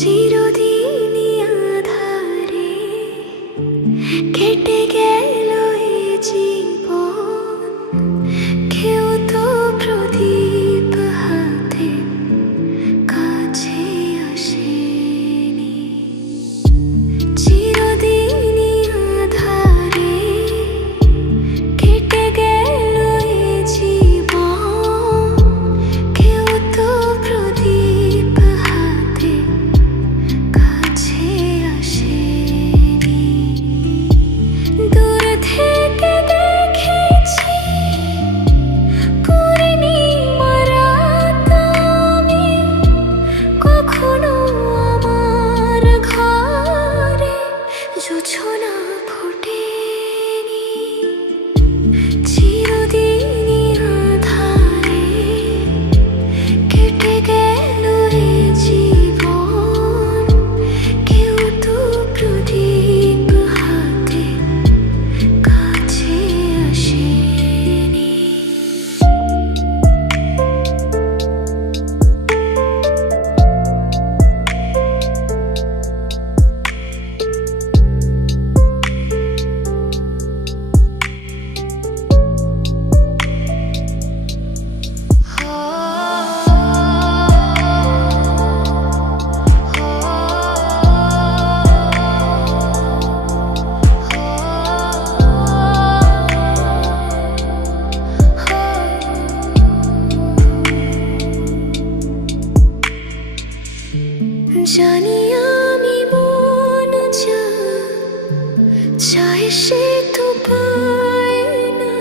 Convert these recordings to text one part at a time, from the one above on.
চিরদিনই আঁধারে কেটে গেল এই জীবন, কেউ তো প্রদীপ হাতে কাছে আসেনি। চিরদিনই আঁধারে কেটে গেল এই জীবন, কেউ তো প্রদীপ হাতে কাছে আসেনি। দূর থেকে দেখেছি পূর্ণিমা রাত আমি, কখনো আমার ঘরে জোছনা ফোটেনি। চিরদিনই আঁধারে কেটে গেল এই জীবন, কেউ তো প্রদীপ হাতে কাছে আসেনি। জানি আমি মন যা চায় সে তো পায় না,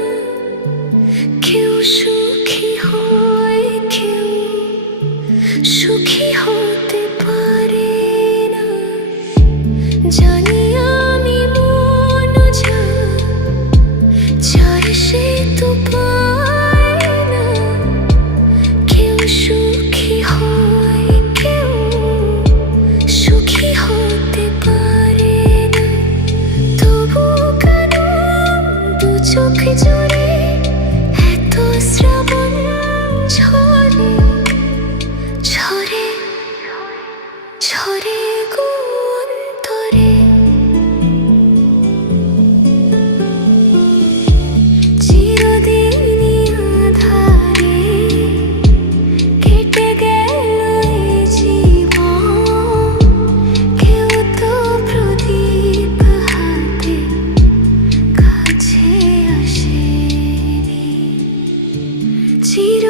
কেউ সুখী হয় কেউ সুখী হতে পারে না। জানি আমি মন যা চায় সে তো পায় না, কেউ সুখী হয় কেউ সুখী হতে পারে না। তবু কেন দু চোখ জুড়ে এত শ্রাবণ ঝরে ঝরে ঝরে গো অন্তরে। চিরদিনই আঁধারে কেটে গেল এই জীবন, কেউ তো প্রদীপ হাতে কাছে আসেনি। চির